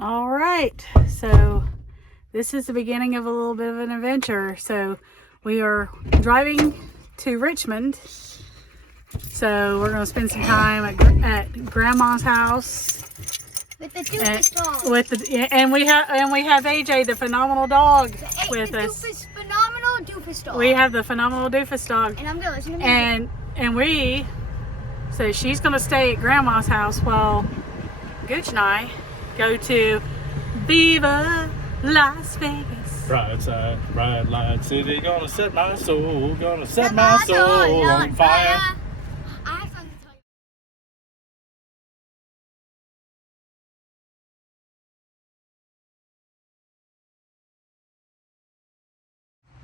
All right, so this is the beginning of a little bit of an adventure. So we are driving to Richmond. So we're going to spend some time at Grandma's house with the doofus dog. And we have AJ, the phenomenal dog, with us. Phenomenal doofus dog. We have the phenomenal doofus dog. And I'm going to listen to music. So she's going to stay at Grandma's house while Gooch and I go to Viva, Las Vegas. Bright side, bright light city, gonna set my soul on fire. I have something to tell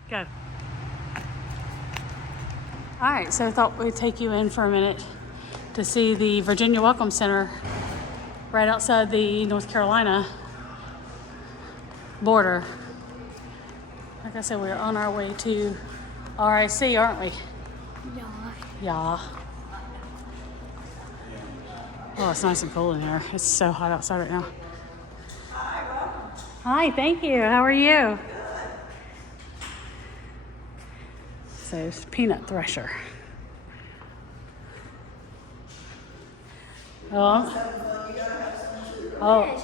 you. Go. All right, so I thought we'd take you in for a minute to see the Virginia Welcome Center right outside the North Carolina border. Like I said, we're on our way to RIC, aren't we? Yeah. Oh, it's nice and cool in here. It's so hot outside right now. Hi, thank you. How are you? So it's peanut thresher. Oh,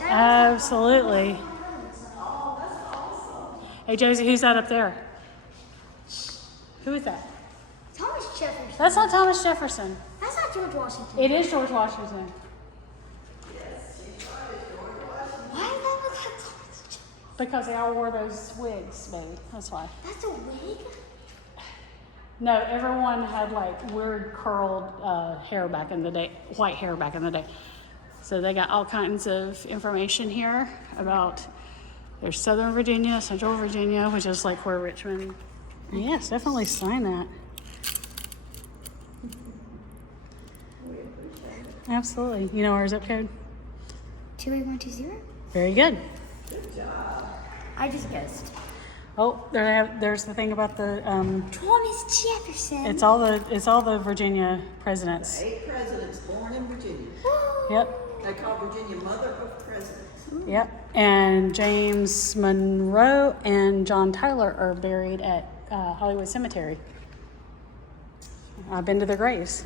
absolutely. Hey, Josie, who's that up there? Who is that? Thomas Jefferson. That's not Thomas Jefferson. That's not George Washington. It is George Washington. Why is that with that Thomas Jefferson? Because they all wore those wigs, baby. That's why. That's a wig? No, everyone had like weird curled hair back in the day, white hair back in the day. So they got all kinds of information here about there's Southern Virginia, Central Virginia, which is like where Richmond. Yes, definitely sign that. Absolutely. You know our zip code? 28120. Very good. I just guessed. Oh, there's the thing about the Thomas Jefferson. It's all the Virginia presidents. 8 presidents born in Virginia. Yep. They call Virginia Mother of Presidents. Yep. And James Monroe and John Tyler are buried at Hollywood Cemetery. I've been to their graves.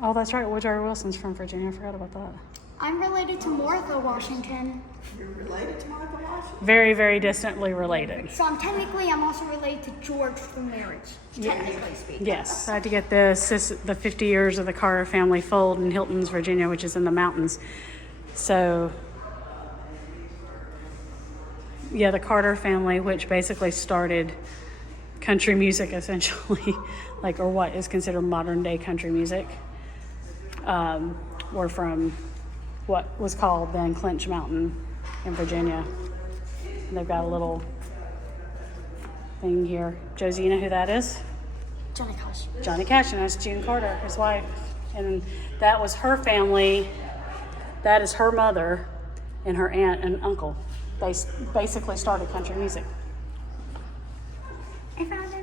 Oh, that's right. Woodrow Wilson's from Virginia. I forgot about that. I'm related to Martha Washington. You're related to Martha Washington? Very, very distantly related. So I'm also related to George through marriage, technically speaking. Yes. I had to get the 50 years of the Carter family fold in Hilton's, Virginia, which is in the mountains. So, yeah, the Carter family, which basically started country music, essentially, or what is considered modern day country music, were from what was called then Clinch Mountain in Virginia. And they've got a little thing here. Josie, you know who that is? Johnny Cash. Johnny Cash, and that's June Carter, his wife. And that was her family. That is her mother and her aunt and uncle. They basically started country music. I found him.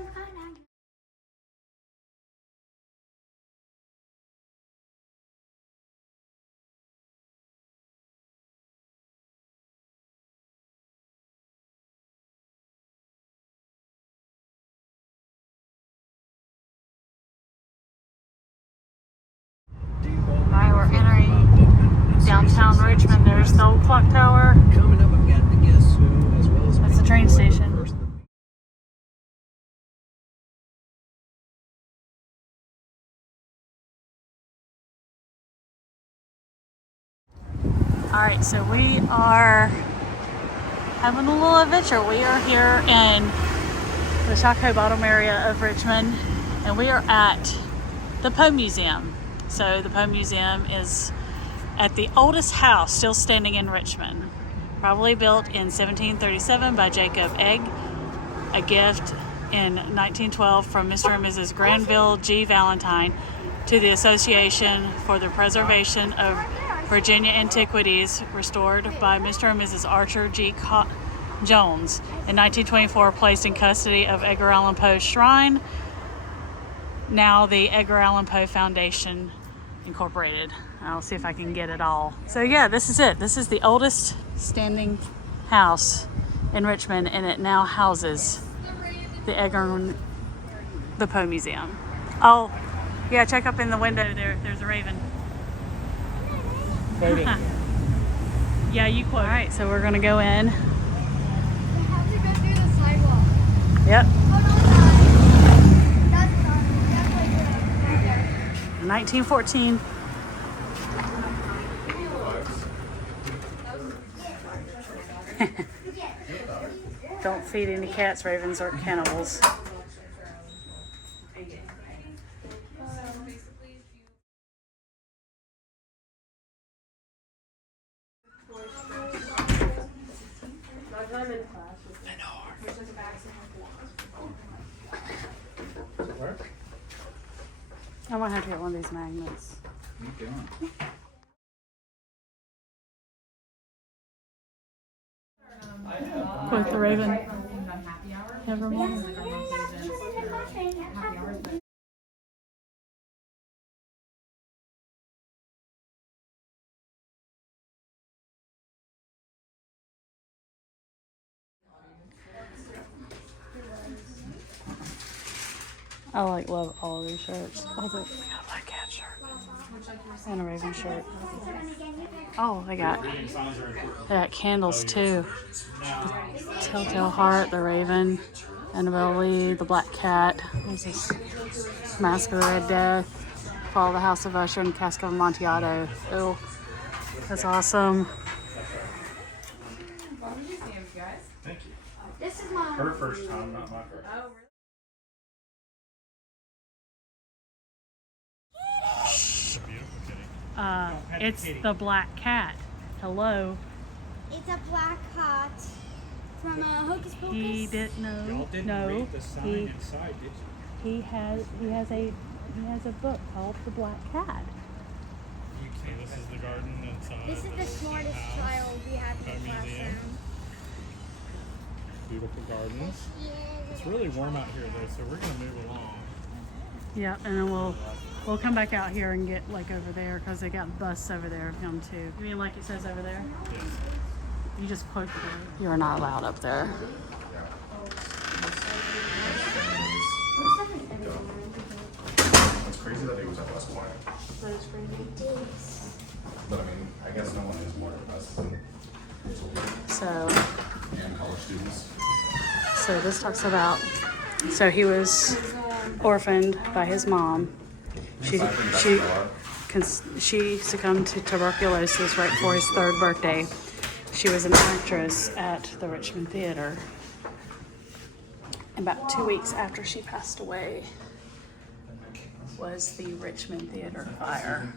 Alright, we're entering downtown Richmond. There's the old clock tower. That's the train station. Alright, so we are having a little adventure. We are here in the Shockoe Bottom area of Richmond, and we are at the Poe Museum. So the Poe Museum is at the oldest house still standing in Richmond, probably built in 1737 by Jacob Egg, a gift in 1912 from Mr. and Mrs. Granville G. Valentine to the Association for the Preservation of Virginia Antiquities, restored by Mr. and Mrs. Archer G. Jones in 1924, placed in custody of Edgar Allan Poe's shrine, now the Edgar Allan Poe Foundation Incorporated. I'll see if I can get it all. So yeah, this is it. This is the oldest standing house in Richmond, and it now houses the Poe Museum. Oh, yeah, check up in the window there. There's a raven. Quoting. Yeah, you quote. All right, so we're gonna go in. We have to go through the sidewalk. Yep. Oh, no, that's not. That's like right there. 1914. Don't feed any cats, ravens, or cannibals. I might have to get one of these magnets. Quote the raven. Evermore. I love all of these shirts. Oh, we got a black cat shirt and a raven shirt. Oh, they got candles too. The Telltale Heart, the Raven, Annabelle Lee, the Black Cat. There's this Mask of the Red Death, Fall of the House of Usher, and Cask of Amontillado. Oh, that's awesome. Thank you. This is my. Her first time, not my first. It's the Black Cat. Hello. It's a black cat from Hocus Pocus. He didn't know. Y'all didn't No, read the sign inside, did you? he has a book called The Black Cat. Okay, this is the garden inside. This is the smartest child we have in the Poe Museum. classroom. Beautiful gardens. It's really warm out here though, so we're gonna move along. Yeah, and then we'll come back out here and get like over there because they got busts over there of him too. You mean like it says over there? Yes. You just quote the. You are not allowed up there. It's crazy that he was at West Point. That is crazy. But I mean, I guess no one is more impressed than So and college students. this talks about. So he was orphaned by his mom. She succumbed to tuberculosis right before his 3rd birthday. She was an actress at the Richmond Theater. About 2 weeks after she passed away was the Richmond Theater fire.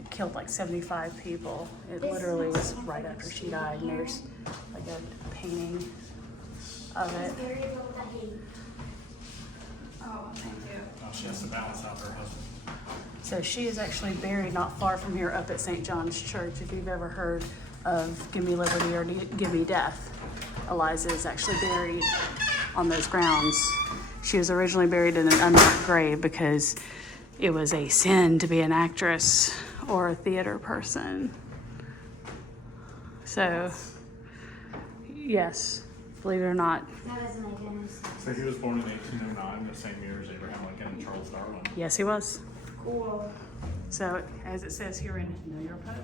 It killed like 75 people. It literally was right after she died, and there's like a painting of it. Oh, she has to balance out her husband. So she is actually buried not far from here up at St. John's Church. If you've ever heard of Give Me Liberty or Give Me Death, Eliza is actually buried on those grounds. She was originally buried in an unmarked grave because it was a sin to be an actress or a theater person. So, yes, believe it or not. So he was born in 1809, the same year as Abraham Lincoln and Charles Darwin. Yes, he was. Cool. So, as it says here in Know Your Poe.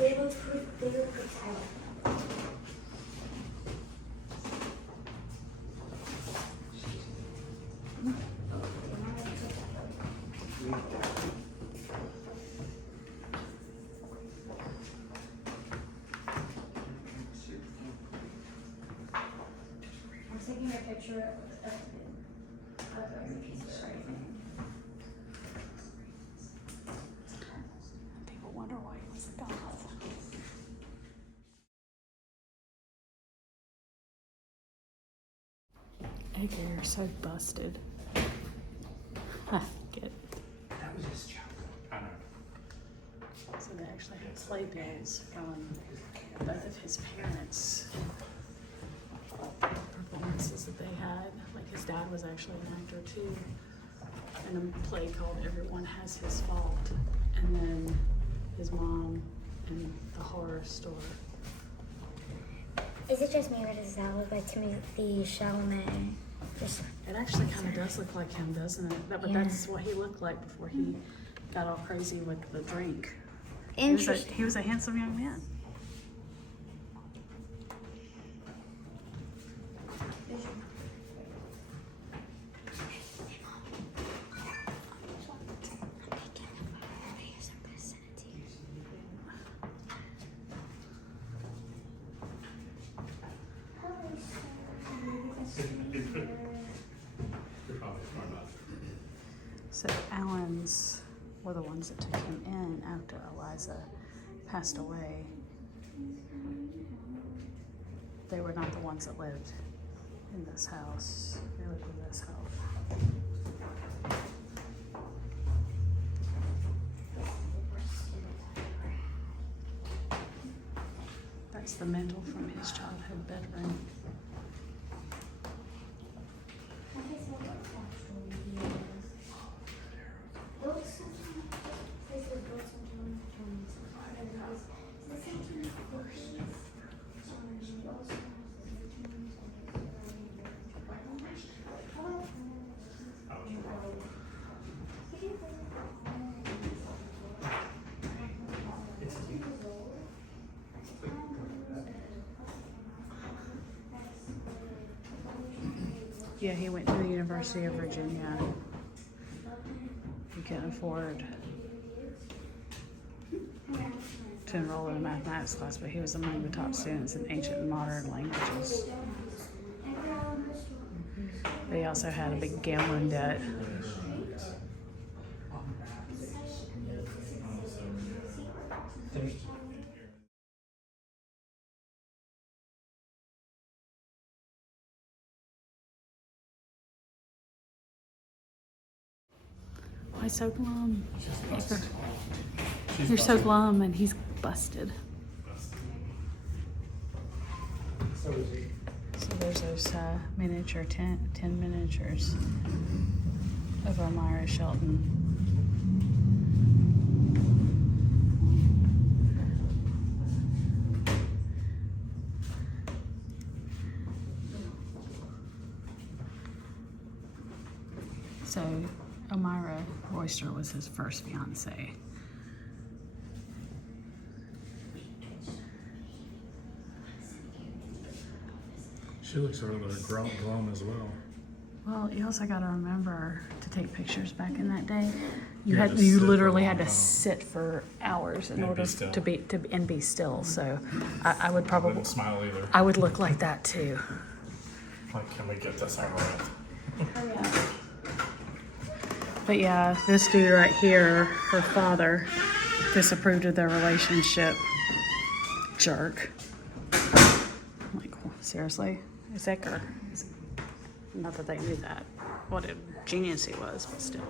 They look tight. I'm taking a picture of the pieces right now. People wonder why he was a goth. Egg hair so busted. Get. That was his job. I know. So they actually had playbills from both of his parents. Performances that they had. Like his dad was actually an actor too. and a play called Everyone Has His Fault, and then his mom and the horror store. Is it just me or does that look like Timothy Chalamet? Just It actually kind of does look like him, doesn't it? But that's what he looked like before he got all crazy with the drink. interesting. He was a handsome young man. So Allens were the ones that took him in after Eliza passed away. They were not the ones that lived in this house. They lived in this house. That's the mantle from his childhood bedroom. Yeah, he went to the University of Virginia. He couldn't afford to enroll in a mathematics class, but he was among the top students in ancient and modern languages. But he also had a big gambling debt. Why so glum? You're so glum, and he's busted. So there's those miniature 10 miniatures of Elmira Shelton. So Elmira Royster was his first fiance. She looks rather glum as well. Well, you also got to remember to take pictures back in that day. You Yeah, had just you sit for literally a had to long time. sit for hours in And order be still. to be still. So I would I probably wouldn't smile either. I would look like that too. Like, can we get this over with? But yeah, this dude right here, her father, disapproved of their relationship. Jerk. I'm like, seriously? Zeker. Not that they knew that. What a genius he was, but still.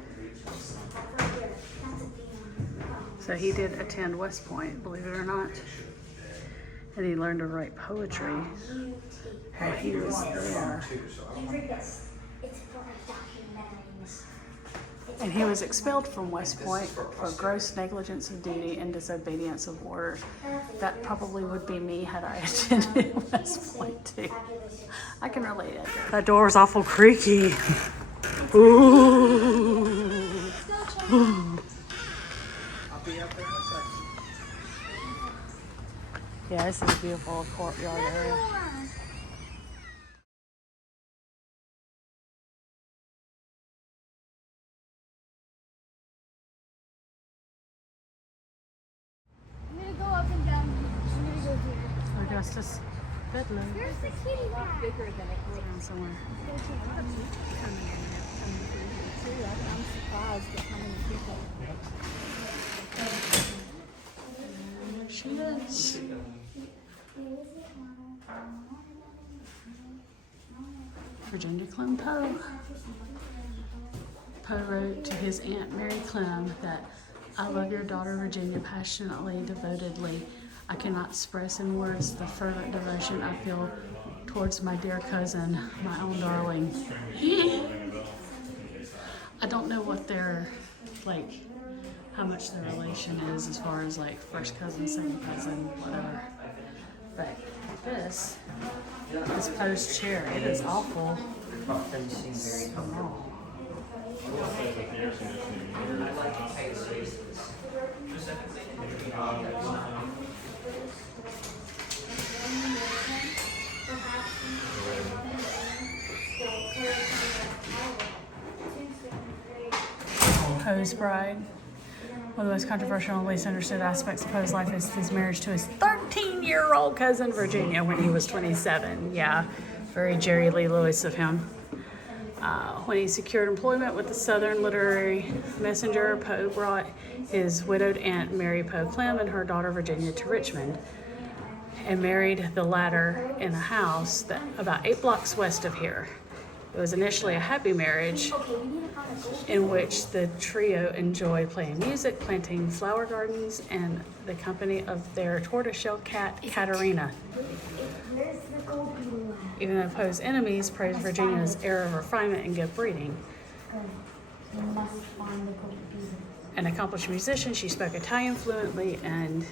So he did attend West Point, believe it or not. And he learned to write poetry while he was there. And he was expelled from West Point for gross negligence of duty and disobedience of orders. That probably would be me had I attended West Point too. I can relate it. That door's awful creaky. Ooh. Ooh. Yeah, this is a beautiful courtyard area. I'm gonna go up and down. I'm gonna go here. Augustus Bedlow. Where's the kitty cat? Bigger than it looks. Around somewhere. I'm surprised at how many people. There she is. Virginia Clem Poe. Poe wrote to his Aunt Mary Clem that I love your daughter Virginia passionately, devotedly. I cannot express in words the fervent devotion I feel towards my dear cousin, my own darling. I don't know what their, like, how much their relation is as far as like first cousin, second cousin, whatever. But this Poe's chair, it is awful small. Poe's bride. One of the most controversial and least understood aspects of Poe's life is his marriage to his 13-year-old cousin Virginia when he was 27. Yeah, very Jerry Lee Lewis of him. When he secured employment with the Southern Literary Messenger, Poe brought his widowed aunt Mary Poe Clem and her daughter Virginia to Richmond and married the latter in a house that about 8 blocks west of here. It was initially a happy marriage in which the trio enjoyed playing music, planting flower gardens, and the company of their tortoiseshell cat, Katerina. Where's the gold beetle at? Even though Poe's enemies praised Virginia's air of refinement and good breeding. Good. You must find the gold beetle. An accomplished musician, she spoke Italian fluently and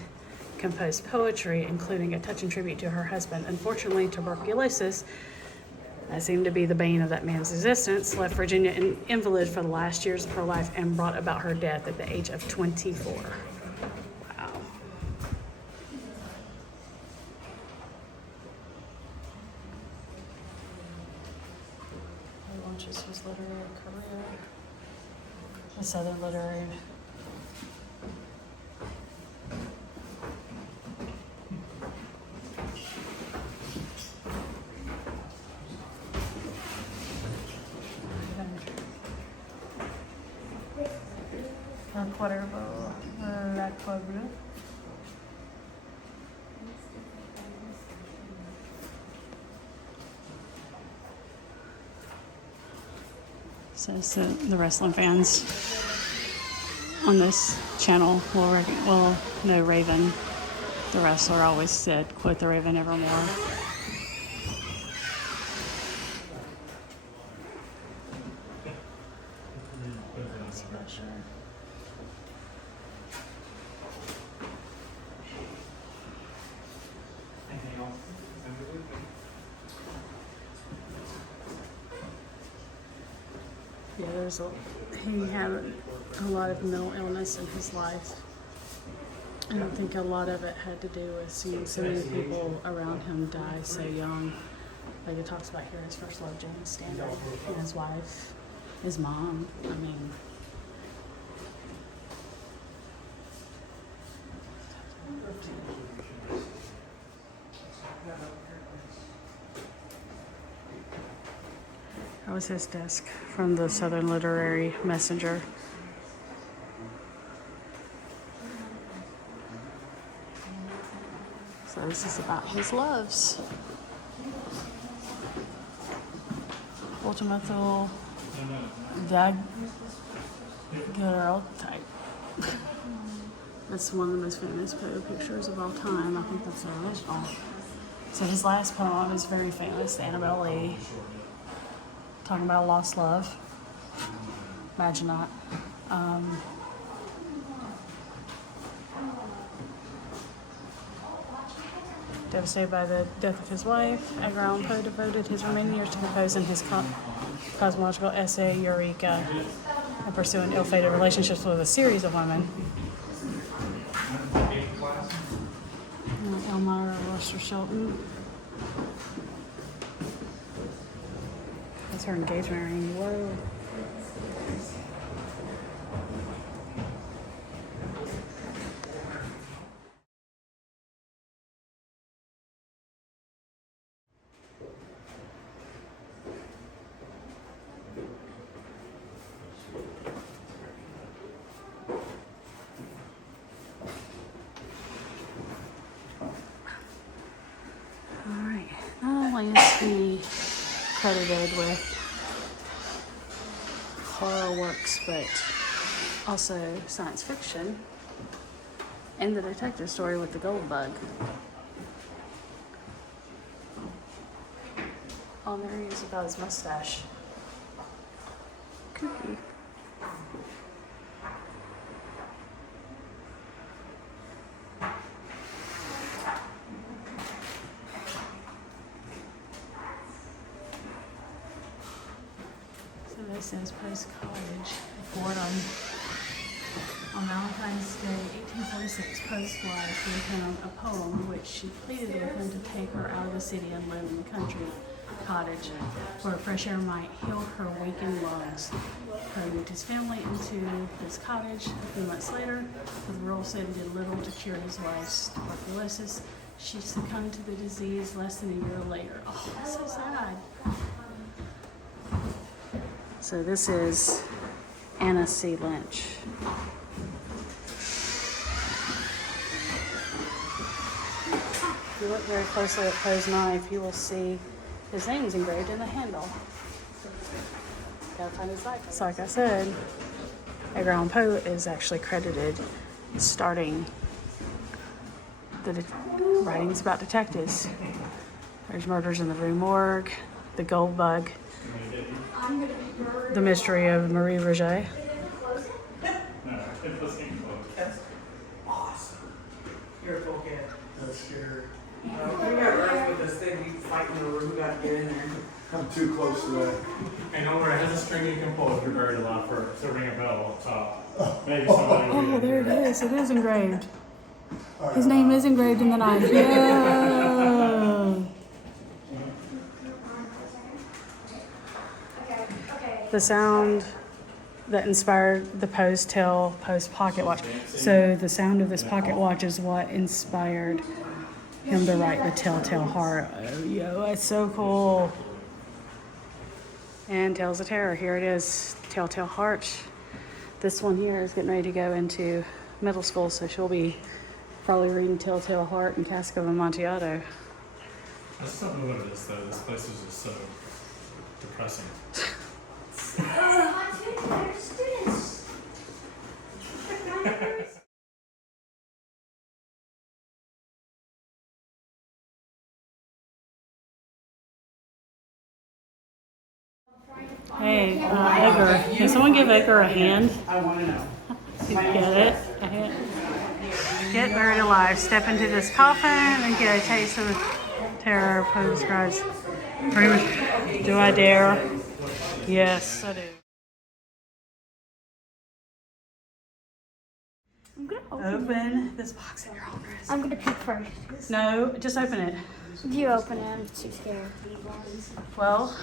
composed poetry, including a touching tribute to her husband. Unfortunately, tuberculosis, that seemed to be the bane of that man's existence, left Virginia an invalid for the last years of her life and brought about her death at the age of 24. Wow. He launches his literary career. The Southern Literary. So the wrestling fans on this channel will know Raven. The wrestler always said, "Quote the Raven evermore." Yeah, he had a lot of mental illness in his life. And I think a lot of it had to do with seeing so many people around him die so young. Like it talks about here, his first love, James Stanley, and his wife, his mom. I mean, that was his desk from the Southern Literary Messenger. So this is about his loves. Ultimately, that girl type. That's one of the most famous Poe pictures of all time. I think that's the original. So his last poem is very famous, the Annabelle Lee, talking about a lost love. Imagine that. Devastated by the death of his wife, Edgar Allan Poe devoted his remaining years to composing his cosmological essay, Eureka, and pursuing ill-fated relationships with a series of women. Elmira Ruster Shelton. That's her engagement ring. Whoa. Alright, not only is he credited with horror works, but also science fiction and the detective story with the gold bug. Oh, there he is about his mustache. Kooky. says Post Cottage, Fordham. On Valentine's Day, 1846, Poe's wife gave him a poem which she pleaded with him to take her out of the city and live in the country cottage where fresh air might heal her weakened lungs. Poe moved his family into this cottage. A few months later, the rural city did little to cure his wife's tuberculosis. She succumbed to the disease less than a year later. Oh, that's so sad. So this is Anna C. Lynch. If you look very closely at Poe's knife, you will see his name's engraved in the handle. Gotta find his knife. So like I said, Edgar Allan Poe is actually credited starting the writings about detectives. There's Murders in the Rue Morgue, The Gold Bug, The Mystery of Marie Roget. Awesome. You're a cool kid. That's scary. We got rough with this thing. We fight in the room. We got to get in there. I'm too close to that. And over it has a string you can pull if you're buried alive for to ring a bell up top. Maybe somebody will Oh, get there it it. is. It is engraved. His name is engraved in the knife. Yeah. The sound that inspired the Poe's pocket watch. So the sound of this pocket watch is what inspired him to write the Telltale Heart. Oh, yo, it's so cool. And Tales of Terror, here it is, Telltale Heart. This one here is getting ready to go into middle school, so she'll be probably reading Telltale Heart and Cask of Amontillado. I just don't know what it is though. This place is just so depressing. Hey, Edgar, can someone give Edgar a hand? I want to know. Get it? A hand. Get buried alive. Step into this coffin and get a taste of the terror of Poe's cries. Do I dare? Yes, I do. I'm gonna Open this box in your own risk. I'm gonna peek first. No, just open it. You open it. I'm too scared. Well,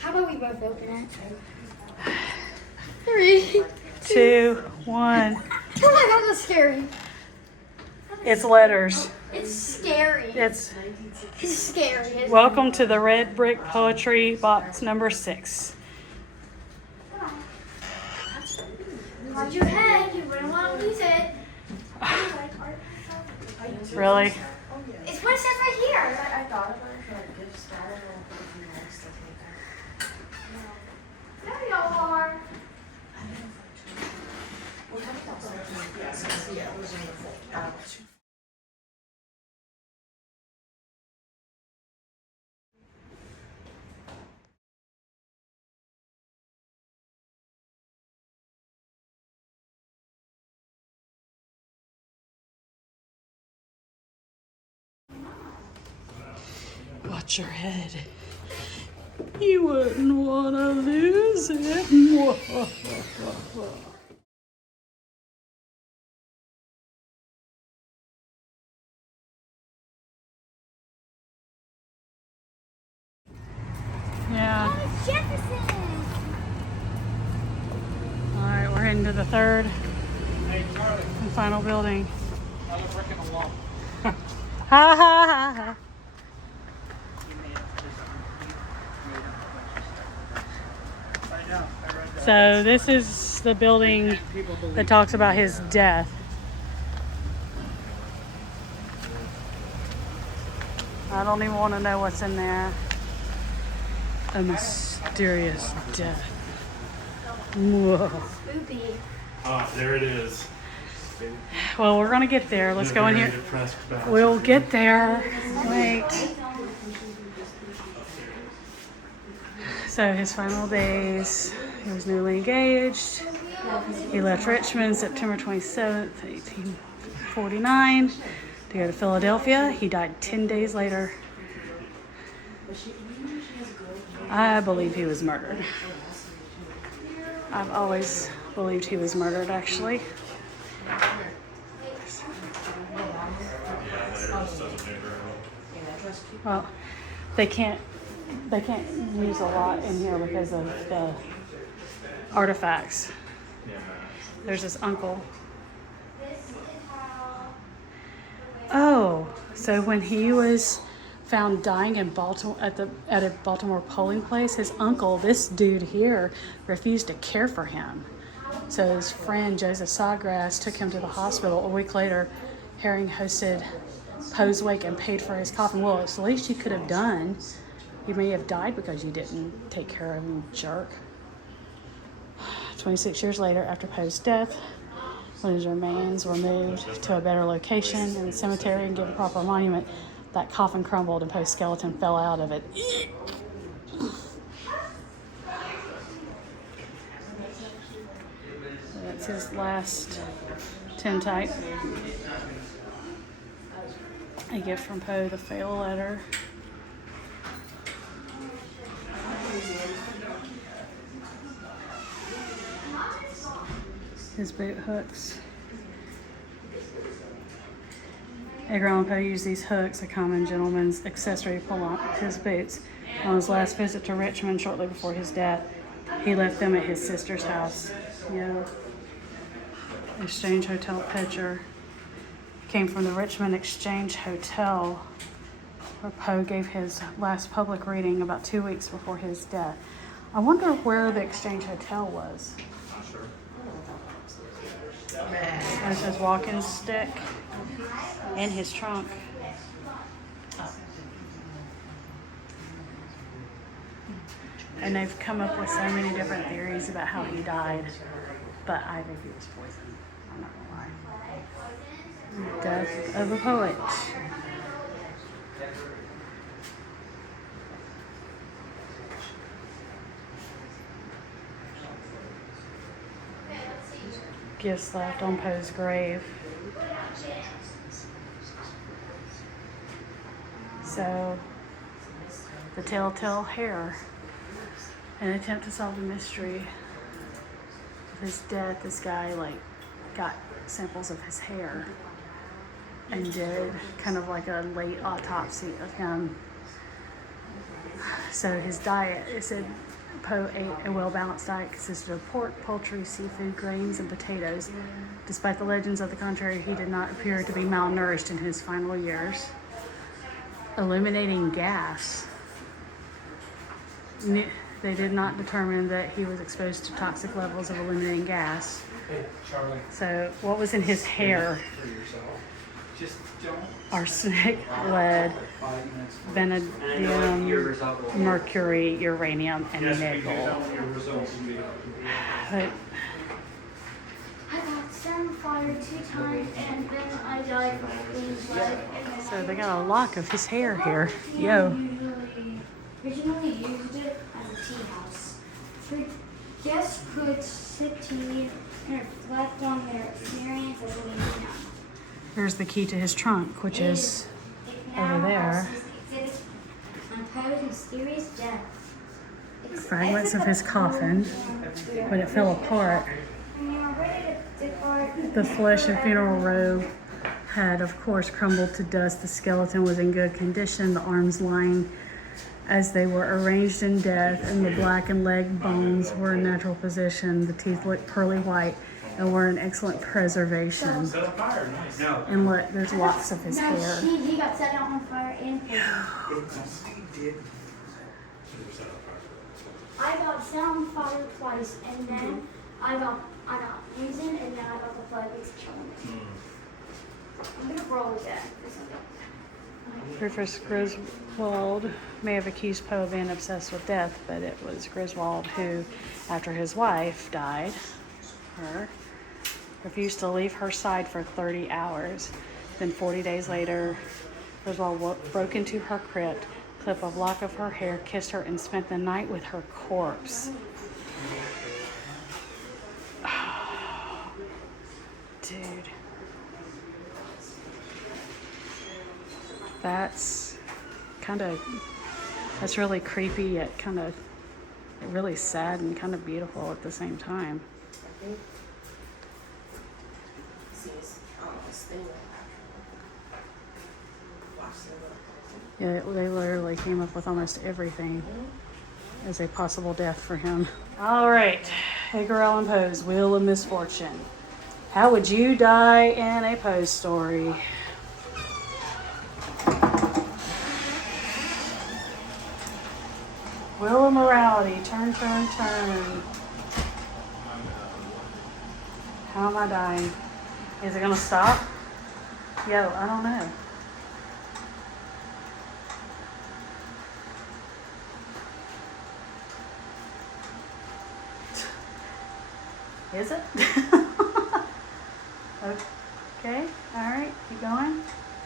How about we both open it? 3, 2, 1. Oh my god, that's scary. It's letters. It's scary. It's It's scary. Isn't welcome to the Red Brick Poetry box number 6. Guard your head. You wouldn't want to lose it. Really? It's what it says right here. I thought about it for like gifts, but I don't know if anything else to take there. There you are. Watch your head. You wouldn't want to lose it. Yeah. Oh, Jefferson. All right, we're heading to the third and final building. Ha ha ha ha. So this is the building that talks about his death. I don't even want to know what's in there. A mysterious death. Whoa. Spoopy. Ah, there it is. Well, we're gonna get there. Let's go in here. Depressed bastard. We'll get there. Wait. So his final days, he was newly engaged. He left Richmond September 27th, 1849 to go to Philadelphia. He died 10 days later. I believe he was murdered. I've always believed he was murdered, actually. Well, they can't use a lot in here because of the artifacts. There's his uncle. Oh, so when he was found dying in Baltimore at a Baltimore polling place, his uncle, this dude here, refused to care for him. So his friend Joseph Sawgrass took him to the hospital. A week later, Herring hosted Poe's wake and paid for his coffin. Well, it's the least you could have done. You may have died because you didn't take care of him, jerk. 26 years later, after Poe's death, when his remains were moved to a better location in the cemetery and given a proper monument, that coffin crumbled and Poe's skeleton fell out of it. That's his last tintype. A gift from Poe, the fail letter. His boot hooks. Edgar Allan Poe used these hooks, a common gentleman's accessory, to pull on his boots. On his last visit to Richmond, shortly before his death, he left them at his sister's house. Yeah. Exchange Hotel picture came from the Richmond Exchange Hotel, where Poe gave his last public reading about 2 weeks before his death. I wonder where the Exchange Hotel was. There's his walking stick and his trunk. And they've come up with so many different theories about how he died, but I think he was poisoned. I'm not gonna lie. Death of a poet. Gifts left on Poe's grave. So, the telltale hair. An attempt to solve the mystery of his death. This guy got samples of his hair and did kind of like a late autopsy of him. So his diet, it said Poe ate a well-balanced diet consisted of pork, poultry, seafood, grains, and potatoes. Despite the legends of the contrary, he did not appear to be malnourished in his final years. Eliminating gas. They did not determine that he was exposed to toxic levels of eliminating gas. So what was in his hair? Arsenic, lead, vanadium, mercury, uranium, and nickel. But I got sun fire 2 times and then I died from clean blood. so they got a lock of his hair here. Yo. Originally used it as a tea house. Guests could sip tea and reflect on their experience as living down. Here's the key to his trunk, which is over there. Fragments of his coffin. When it fell apart, the flesh and funeral robe had, of course, crumbled to dust. The skeleton was in good condition, the arms lying as they were arranged in death, and the back and leg bones were in natural position. The teeth looked pearly white and were in excellent preservation. And look, there's lots of his hair. He got set on fire in prison. I got set on fire twice, and then I got poisoned, and then I got the plague to kill me. I'm gonna roll with that. Rufus Griswold may have accused Poe of being obsessed with death, but it was Griswold who, after his wife died, refused to leave her side for 30 hours. Then 40 days later, Griswold broke into her crypt, clipped a lock of her hair, kissed her, and spent the night with her corpse. Oh, dude. That's really creepy, yet kind of really sad and kind of beautiful at the same time. Yeah, they literally came up with almost everything as a possible death for him. All right, Edgar Allan Poe's Wheel of Misfortune. How would you die in a Poe story? Wheel of Morality, turn, turn, turn. How am I dying? Is it gonna stop? Yo, I don't know. Is it? Okay, alright, keep going.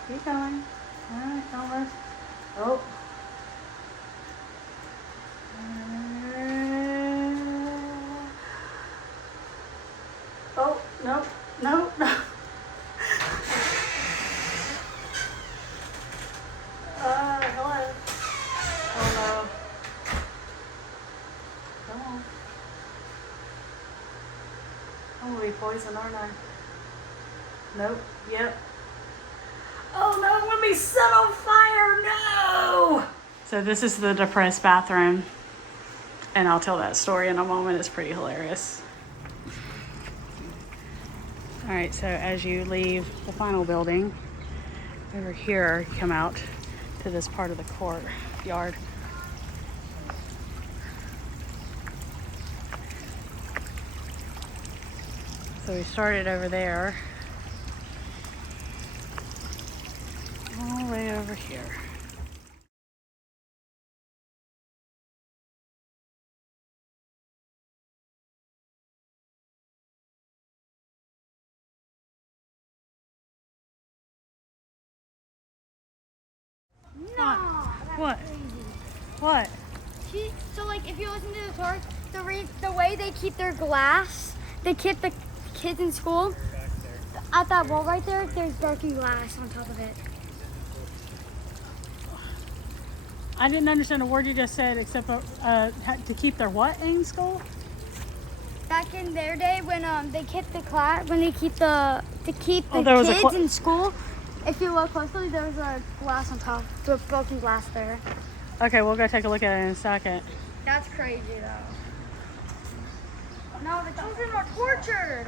Keep going. Alright, almost. Oh. Oh, no, no, no. Hello. Oh no. Come on. I'm gonna be poisoned, aren't I? Nope. Yep. Oh no, I'm gonna be set on fire. No! So this is the depressed bathroom. And I'll tell that story in a moment. It's pretty hilarious. All right, so as you leave the final building, over here, you come out to this part of the courtyard. So we started over there, all the way over here. No. What? What? So like if you listen to the talk, the way they keep their glass, they keep the kids in school. At that wall right there, there's broken glass on top of it. I didn't understand a word you just said, except to keep their what in school? Back in their day, when they keep the class, when they keep the kids in school, if you look closely, there was a glass on top, the broken glass there. Okay, we'll go take a look at it in a second. That's crazy though. No, the children are tortured.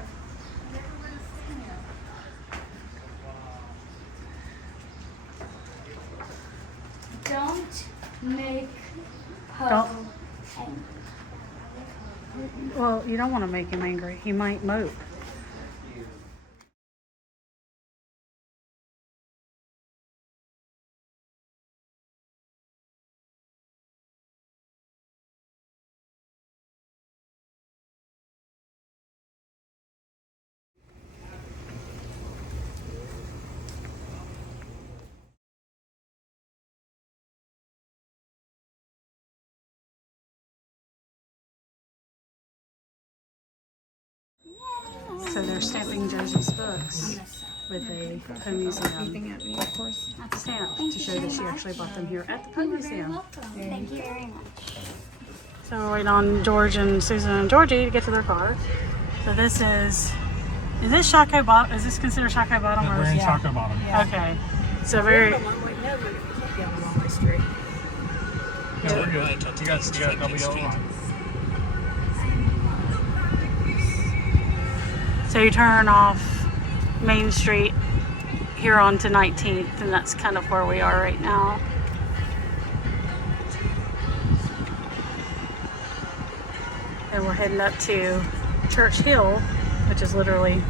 Don't make Poe Don't. angry. Well, you don't want to make him angry. He might mope. So they're stamping Josie's books with a Poe Museum stamp to show that she actually bought them here at the Poe Museum. Thank you very much. So we're waiting on George and Susan and Georgie to get to their car. So this is this Chaco Bottom? Is this considered Chaco Bottom? Or We're in Chaco Bottom. Okay. So very. Yeah, we're good. You got a couple yellow lines. So you turn off Main Street here onto 19th, and that's kind of where we are right now. And we're heading up to Church Hill, which is literally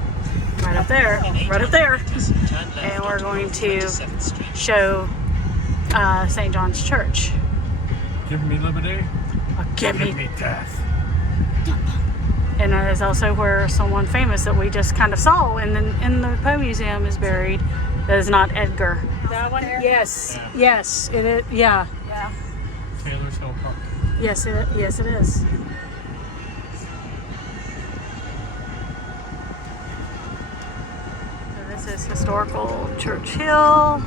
right up there, and we're going to show St. John's Church. Give me liberty. Give me. death. And that is also where someone famous that we just kind of saw in the Poe Museum is buried. That is not Edgar. That one? Yes. Yeah. Yes, it is. Yeah. Taylor's Hill Park. Yes, it is. So this is historical Church Hill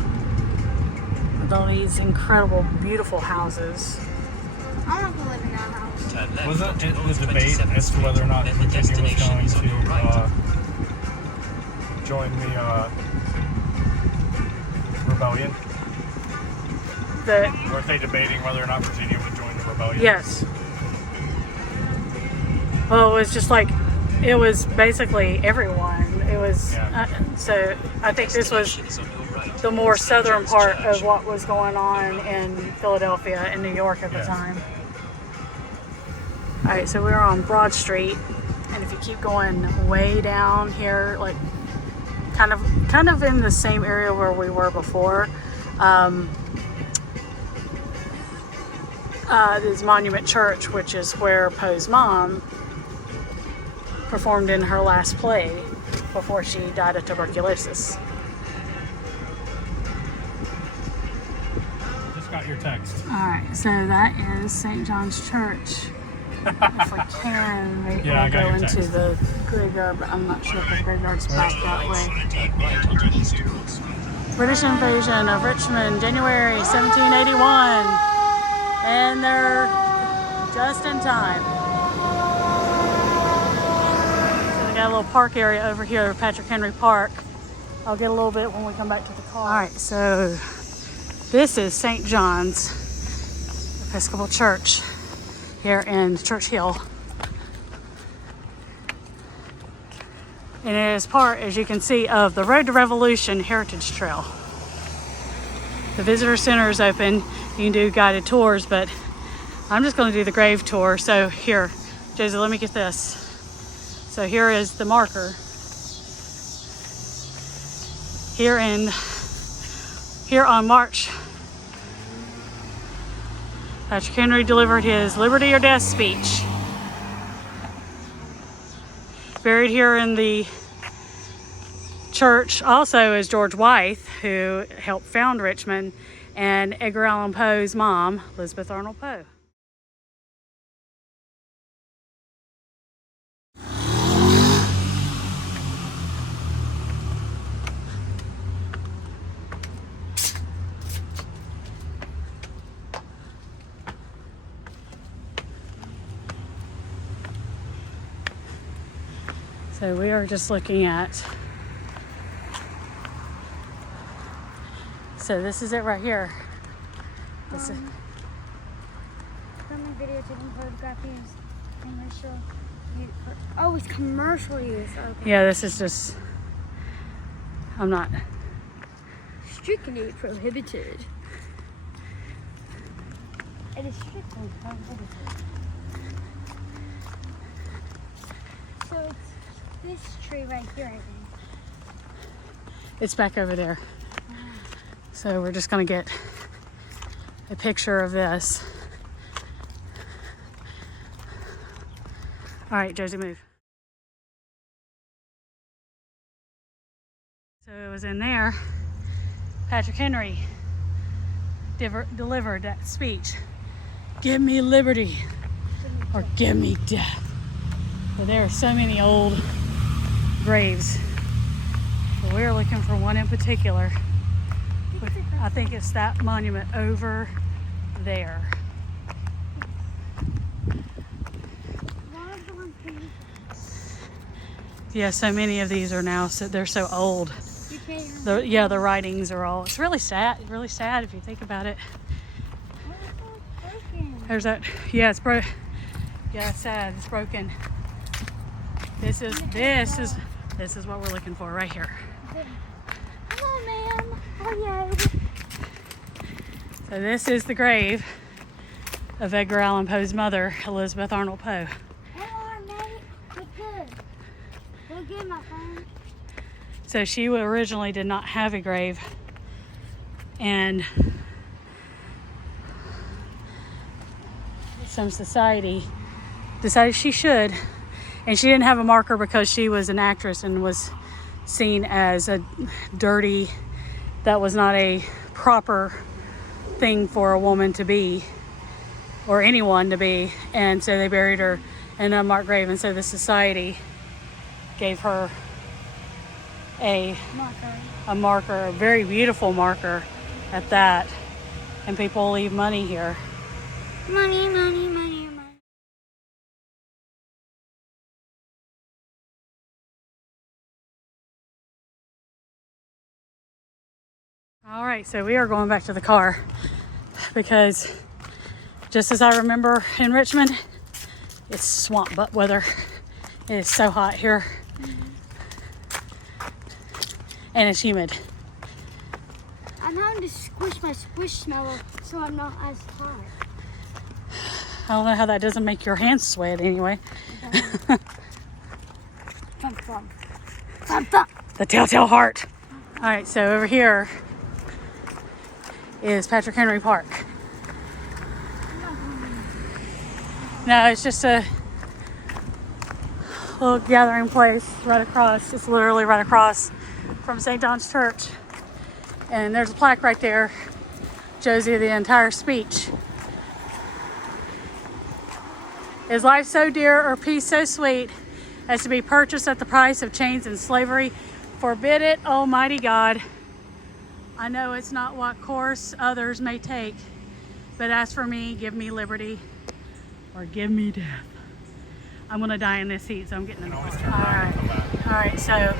with all these incredible, beautiful houses. I'm not gonna live in that house. Wasn't it the debate as to whether or not Virginia was going to join the rebellion? Weren't they debating whether or not Virginia would join the rebellion? Yes. Well, it was just like, it was basically everyone. It was, so I think this was the more southern part of what was going on in Philadelphia and New York at the time. All right, so we're on Broad Street, and if you keep going way down here, like kind of in the same area where we were before, is Monument Church, which is where Poe's mom performed in her last play before she died of tuberculosis. Just got your text. All right, so that is St. John's Church. If we can, maybe we'll go into the graveyard, but I'm not sure if the graveyard's back that way. British invasion of Richmond, January 1781. And they're just in time. So they got a little park area over here, Patrick Henry Park. I'll get a little bit when we come back to the car. All right, so this is St. John's Episcopal Church here in Church Hill. And it is part, as you can see, of the Road to Revolution Heritage Trail. The visitor center is open. You can do guided tours, but I'm just going to do the grave tour. So here, Josie, let me get this. So here is the marker. Here on March, Patrick Henry delivered his Liberty or Death speech. Buried here in the church also is George Wythe, who helped found Richmond, and Edgar Allan Poe's mom, Elizabeth Arnold Poe. So we are just looking at, so this is it right here. This is Filming, video, taking photography, commercial use. Oh, it's commercial use. Okay. Yeah, this is just, I'm not. Strictly prohibited. It is strictly prohibited. So it's this tree right here, I think. It's back over there. So we're just gonna get a picture of this. All right, Josie, move. So it was in there, Patrick Henry delivered that speech. Give me liberty or give me death. But there are so many old graves. But we're looking for one in particular. I think it's that monument over there. Yeah, so many of these are now, so they're so old. The writings are all, it's really sad if you think about it. There's that, yeah, it's broken. Yeah, it's sad, it's broken. This is what we're looking for right here. Hello, ma'am. How are you? So this is the grave of Edgar Allan Poe's mother, Elizabeth Arnold Poe. Hello, mate. Look good. Look good, my friend. So she originally did not have a grave, and some society decided she should, and she didn't have a marker because she was an actress and was seen as a dirty, that was not a proper thing for a woman to be, or anyone to be, and so they buried her in an unmarked grave, and so the society gave her a marker, a very beautiful marker at that, and people leave money here. Money, money. All right, so we are going back to the car because just as I remember in Richmond, it's swamp butt weather. It is so hot here. And it's humid. I'm having to squish my squishmallow so I'm not as hot. I don't know how that doesn't make your hands sweat anyway. Thump, thump. Thump, thump. The telltale heart. All right, so over here is Patrick Henry Park. No, it's just a little gathering place right across. It's literally right across from St. John's Church. And there's a plaque right there, shows you the entire speech. Is life so dear or peace so sweet as to be purchased at the price of chains and slavery? Forbid it, Almighty God. I know it's not what course others may take, but as for me, give me liberty or give me death. I'm gonna die in this seat, so I'm getting in the car. All right, so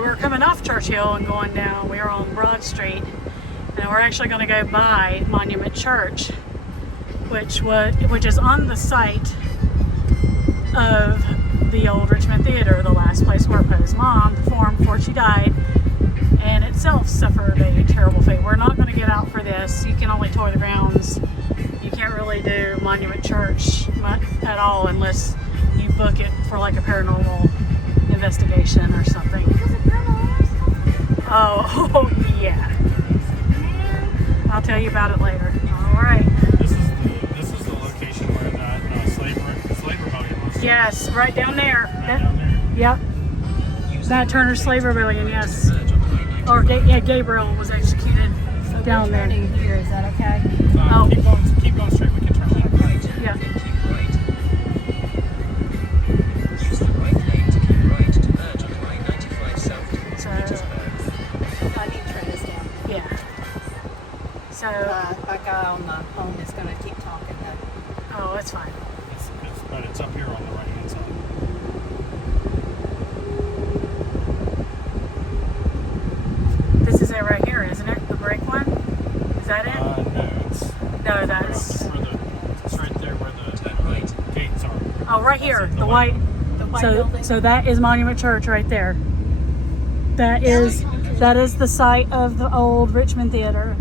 we're coming off Churchill and going down. We are on Broad Street, and we're actually gonna go by Monument Church, which is on the site of the old Richmond Theater, the last place where Poe's mom performed before she died, and itself suffered a terrible fate. We're not going to get out for this. You can only tour the grounds. You can't really do Monument Church at all unless you book it for like a paranormal investigation or something. Oh, yeah. I'll tell you about it later. All right. This is the location where that slave rebellion was. Yes, right down there. Right down there. Yep. That Turner Slave Rebellion, yes. Or Gabriel was executed down there. Here, is that okay? Oh. Keep going straight. We can turn left. Yeah. Keep right. Use the right lane to keep right to merge onto I-95 south to Petersburg. I need to turn this down. Yeah. So. That guy on the phone is going to keep talking though. Oh, it's fine. But it's up here on the right hand side. This is it right here, isn't it? The break one? Is that it? No, that's. It's right there where the gates are. Oh, right here. The white building. So that is Monument Church right there. That is the site of the old Richmond Theater.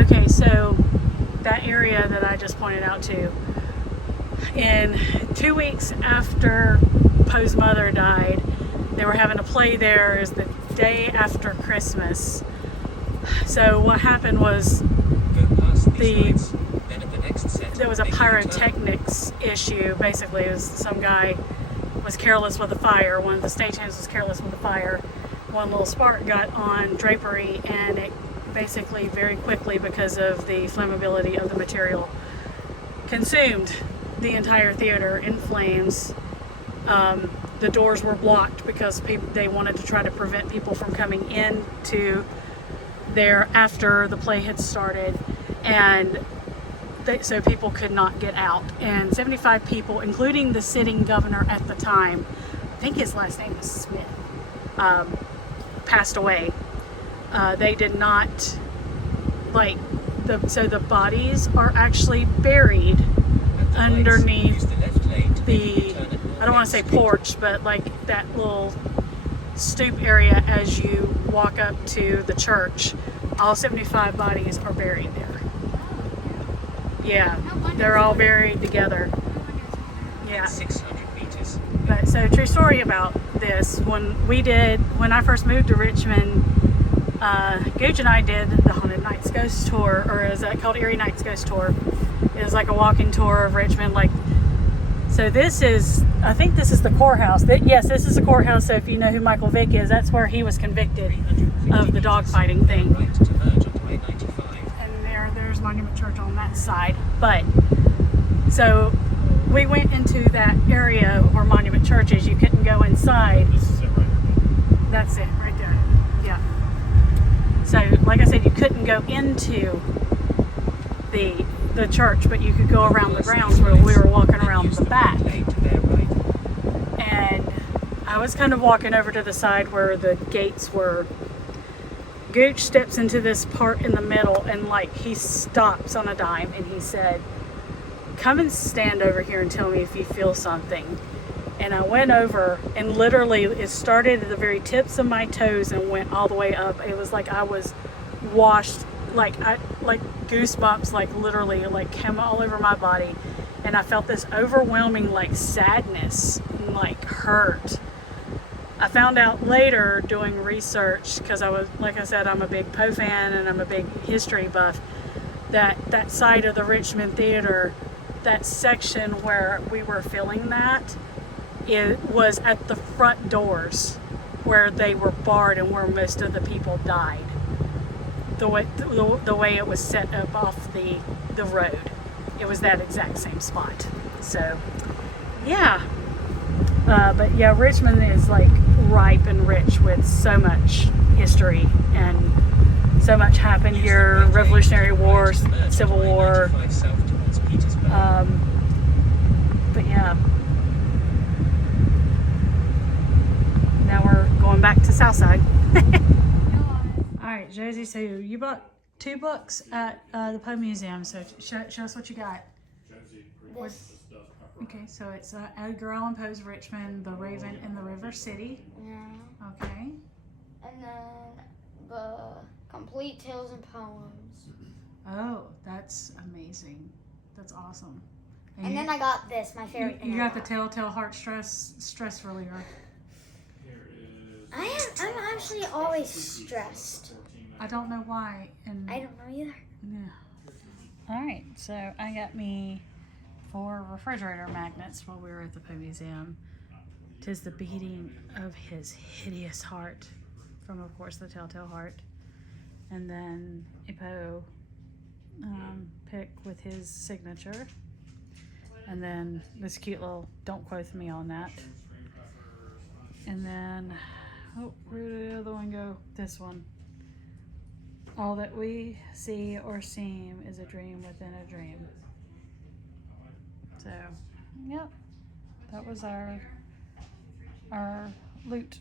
Okay, so that area that I just pointed out to. In 2 weeks after Poe's mother died, they were having a play there. It was the day after Christmas. So what happened was there was a pyrotechnics issue. Basically, it was some guy was careless with the fire. One of the stagehands was careless with the fire. One little spark got on drapery, and it basically very quickly, because of the flammability of the material, consumed the entire theater in flames. The doors were blocked because they wanted to try to prevent people from coming into there after the play had started, and so people could not get out. And 75 people, including the sitting governor at the time, I think his last name is Smith, passed away. They did not so the bodies are actually buried underneath the, I don't want to say porch, but like that little stoop area as you walk up to the church. All 75 bodies are buried there. Yeah, they're all buried together. Yeah. 600 meters. But so true story about this. When I first moved to Richmond, Gooch and I did the Haunted Nights Ghost Tour, or is that called Eerie Nights Ghost Tour? It was like a walking tour of Richmond. So I think this is the courthouse. Yes, this is the courthouse. So if you know who Michael Vick is, that's where he was convicted of the dogfighting thing. And there's Monument Church on that side. But so we went into that area where Monument Church is. You couldn't go inside. This is it right here. That's it right there. Yeah. So like I said, you couldn't go into the church, but you could go around the grounds where we were walking around the back. And I was kind of walking over to the side where the gates were. Gooch steps into this part in the middle and like he stops on a dime and he said, "Come and stand over here and tell me if you feel something." And I went over and literally it started at the very tips of my toes and went all the way up. It was like I was washed, like goosebumps, like literally like came all over my body. And I felt this overwhelming like sadness and like hurt. I found out later doing research, because I was, like I said, I'm a big Poe fan and I'm a big history buff, that side of the Richmond Theater, that section where we were filming that, it was at the front doors where they were barred and where most of the people died. The way it was set up off the road. It was that exact same spot. So, yeah. But yeah, Richmond is like ripe and rich with so much history and so much happened here. Revolutionary War, Civil War. But yeah. Now we're going back to Southside. Alright, Josie, so you bought 2 books at the Poe Museum, so show us what you got. This. Okay, so it's Edgar Allan Poe's Richmond, The Raven in the River City. Yeah. Okay. And then the complete tales and poems. Oh, that's amazing. That's awesome. And then I got this, my favorite thing. You got the Telltale Heart stress reliever. I'm actually always stressed. I don't know why. And I don't know either. yeah. All right, so I got me 4 refrigerator magnets while we were at the Poe Museum. 'Tis the beating of his hideous heart, from of course the Telltale Heart, and then a Poe pick with his signature, and then this cute little, don't quote me on that, and then where did the other one go? This one. All that we see or seem is a dream within a dream. So, yep, that was our loot.